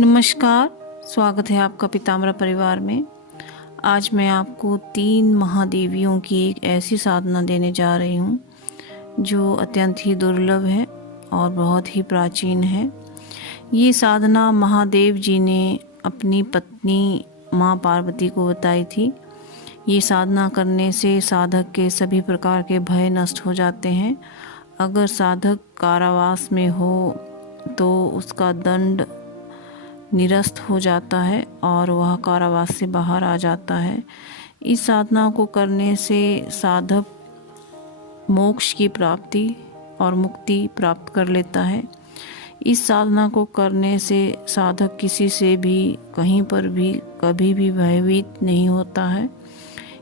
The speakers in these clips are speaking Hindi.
नमस्कार। स्वागत है आपका पीताम्बरा परिवार में। आज मैं आपको 3 महादेवियों की एक ऐसी साधना देने जा रही हूँ जो अत्यंत ही दुर्लभ है और बहुत ही प्राचीन है। ये साधना महादेव जी ने अपनी पत्नी माँ पार्वती को बताई थी। ये साधना करने से साधक के सभी प्रकार के भय नष्ट हो जाते हैं। अगर साधक कारावास में हो तो उसका दंड निरस्त हो जाता है और वह कारावास से बाहर आ जाता है। इस साधना को करने से साधक मोक्ष की प्राप्ति और मुक्ति प्राप्त कर लेता है। इस साधना को करने से साधक किसी से भी कहीं पर भी कभी भी भयभीत नहीं होता है।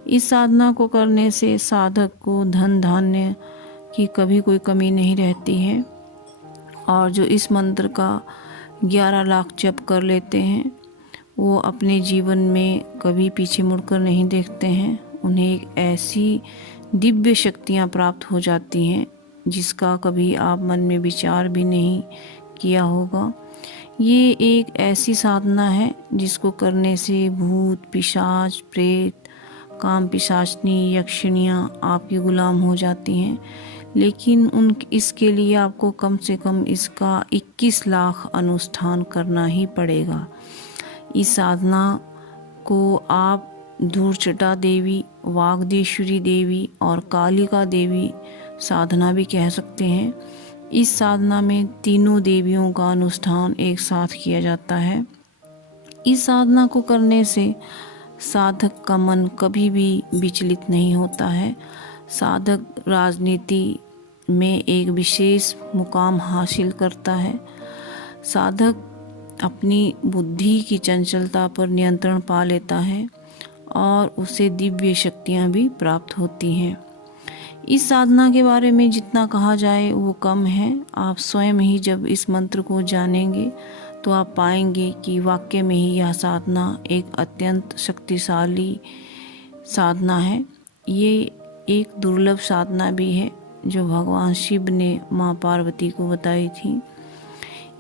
इस साधना को करने से साधक को धन धान्य की कभी कोई कमी नहीं रहती है और जो इस मंत्र का 11 लाख जप कर लेते हैं वो अपने जीवन में कभी पीछे मुड़कर नहीं देखते हैं। उन्हें एक ऐसी दिव्य शक्तियाँ प्राप्त हो जाती हैं जिसका कभी आप मन में विचार भी नहीं किया होगा। ये एक ऐसी साधना है जिसको करने से भूत पिशाच प्रेत काम पिशाचनी यक्षिणियाँ आपकी गुलाम हो जाती हैं। लेकिन इसके लिए आपको कम से कम इसका 21 लाख अनुष्ठान करना ही पड़ेगा। इस साधना को आप धूर्चटा देवी, वागदेश्वरी देवी और कालिका देवी साधना भी कह सकते हैं। इस साधना में तीनों देवियों का अनुष्ठान एक साथ किया जाता है। इस साधना को करने से साधक का मन कभी भी विचलित नहीं होता है। साधक राजनीति में एक विशेष मुकाम हासिल करता है। साधक अपनी बुद्धि की चंचलता पर नियंत्रण पा लेता है और उसे दिव्य शक्तियाँ भी प्राप्त होती हैं। इस साधना के बारे में जितना कहा जाए वो कम है। आप स्वयं ही जब इस मंत्र को जानेंगे तो आप पाएंगे कि वाकई में ही यह साधना एक अत्यंत शक्तिशाली साधना है। ये एक दुर्लभ साधना भी है जो भगवान शिव ने माँ पार्वती को बताई थी।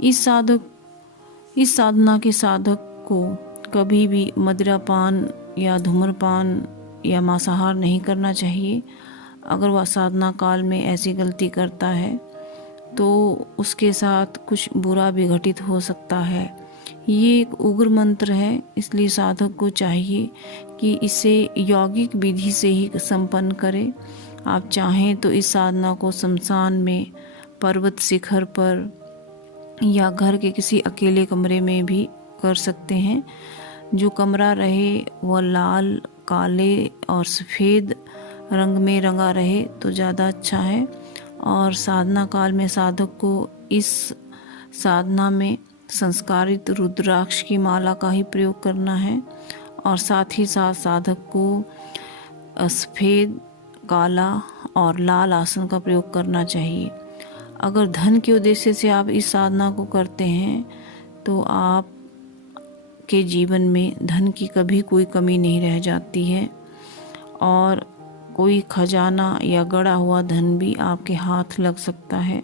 इस साधना के साधक को कभी भी मदिरापान या धूम्रपान या मांसाहार नहीं करना चाहिए। अगर वह साधना काल में ऐसी गलती करता है तो उसके साथ कुछ बुरा भी घटित हो सकता है। ये एक उग्र मंत्र है, इसलिए साधक को चाहिए कि इसे यौगिक विधि से ही संपन्न करे। आप चाहें तो इस साधना को शमशान में, पर्वत शिखर पर या घर के किसी अकेले कमरे में भी कर सकते हैं। जो कमरा रहे वह लाल, काले और सफ़ेद रंग में रंगा रहे तो ज़्यादा अच्छा है। और साधना काल में साधक को इस साधना में संस्कारित रुद्राक्ष की माला का ही प्रयोग करना है और साथ ही साथ साधक को सफ़ेद, काला और लाल आसन का प्रयोग करना चाहिए। अगर धन के उद्देश्य से आप इस साधना को करते हैं तो आप के जीवन में धन की कभी कोई कमी नहीं रह जाती है और कोई खजाना या गड़ा हुआ धन भी आपके हाथ लग सकता है।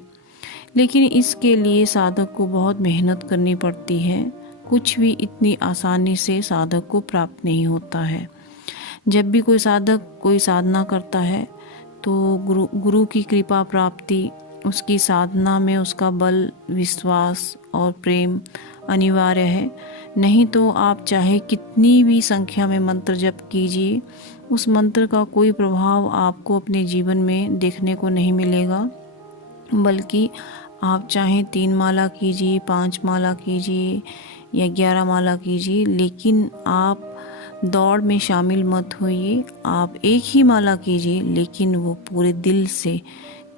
लेकिन इसके लिए साधक को बहुत मेहनत करनी पड़ती है। कुछ भी इतनी आसानी से साधक को प्राप्त नहीं होता है। जब भी कोई साधक कोई साधना करता है तो गुरु की कृपा प्राप्ति, उसकी साधना में उसका बल, विश्वास और प्रेम अनिवार्य है। नहीं तो आप चाहे कितनी भी संख्या में मंत्र जप कीजिए, उस मंत्र का कोई प्रभाव आपको अपने जीवन में देखने को नहीं मिलेगा। बल्कि आप चाहें 3 माला कीजिए, 5 माला कीजिए या 11 माला कीजिए, लेकिन आप दौड़ में शामिल मत होइए। आप एक ही माला कीजिए लेकिन वो पूरे दिल से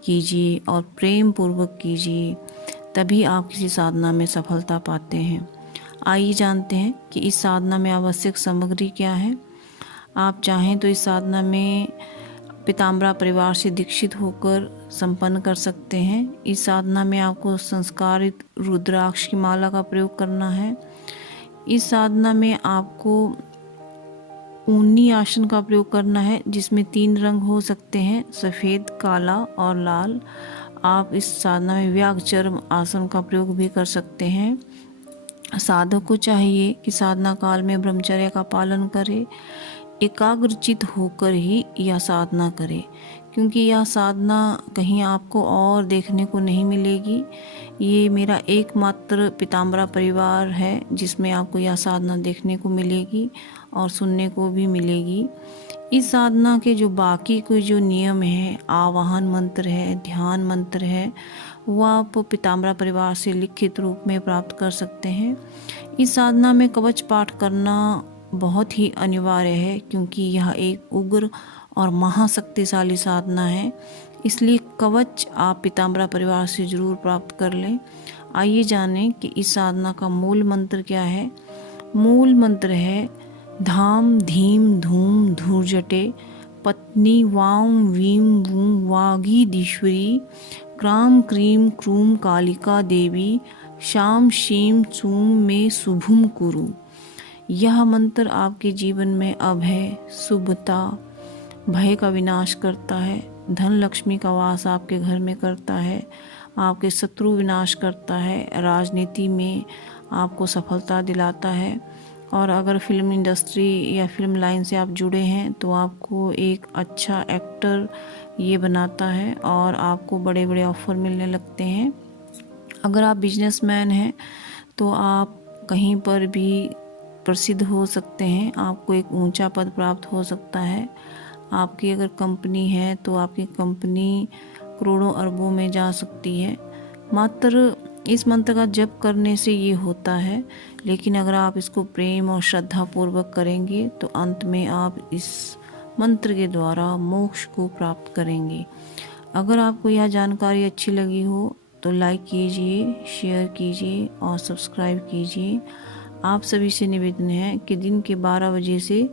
कीजिए और प्रेम पूर्वक कीजिए, तभी आप किसी साधना में सफलता पाते हैं। आइए जानते हैं कि इस साधना में आवश्यक सामग्री क्या है। आप चाहें तो इस साधना में पीताम्बरा परिवार से दीक्षित होकर संपन्न कर सकते हैं। इस साधना में आपको संस्कारित रुद्राक्ष की माला का प्रयोग करना है। इस साधना में आपको ऊनी आसन का प्रयोग करना है जिसमें 3 रंग हो सकते हैं, सफ़ेद, काला और लाल। आप इस साधना में व्याघ्र चर्म आसन का प्रयोग भी कर सकते हैं। साधक को चाहिए कि साधना काल में ब्रह्मचर्य का पालन करे, एकाग्रचित होकर ही यह साधना करे, क्योंकि यह साधना कहीं आपको और देखने को नहीं मिलेगी। ये मेरा एकमात्र पीताम्बरा परिवार है जिसमें आपको यह साधना देखने को मिलेगी और सुनने को भी मिलेगी। इस साधना के जो बाकी कोई जो नियम है, आवाहन मंत्र है, ध्यान मंत्र है, वो आप पीताम्बरा परिवार से लिखित रूप में प्राप्त कर सकते हैं। इस साधना में कवच पाठ करना बहुत ही अनिवार्य है, क्योंकि यह एक उग्र और महाशक्तिशाली साधना है। इसलिए कवच आप पीताम्बरा परिवार से जरूर प्राप्त कर लें। आइए जानें कि इस साधना का मूल मंत्र क्या है। मूल मंत्र है धाम धीम धूम धूर्जटे पत्नी वाम Vim वूम वागीधीश्वरी cram cream क्रूम Kalika Devi शाम शीम चूम में शुभम कुरु। यह मंत्र आपके जीवन में अभय, शुभता, भय का विनाश करता है, धन लक्ष्मी का वास आपके घर में करता है, आपके शत्रु विनाश करता है, राजनीति में आपको सफलता दिलाता है, और अगर फिल्म इंडस्ट्री या फिल्म लाइन से आप जुड़े हैं तो आपको एक अच्छा एक्टर ये बनाता है और आपको बड़े बड़े ऑफर मिलने लगते हैं। अगर आप बिजनेसमैन हैं तो आप कहीं पर भी प्रसिद्ध हो सकते हैं, आपको एक ऊंचा पद प्राप्त हो सकता है। आपकी अगर कंपनी है तो आपकी कंपनी करोड़ों अरबों में जा सकती है। मात्र इस मंत्र का जप करने से ये होता है, लेकिन अगर आप इसको प्रेम और श्रद्धा पूर्वक करेंगे तो अंत में आप इस मंत्र के द्वारा मोक्ष को प्राप्त करेंगे। अगर आपको यह जानकारी अच्छी लगी हो तो लाइक कीजिए, शेयर कीजिए और सब्सक्राइब कीजिए। आप सभी से निवेदन है कि दिन के 12 बजे से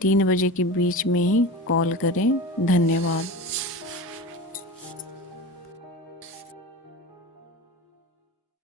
3 बजे के बीच में ही कॉल करें। धन्यवाद।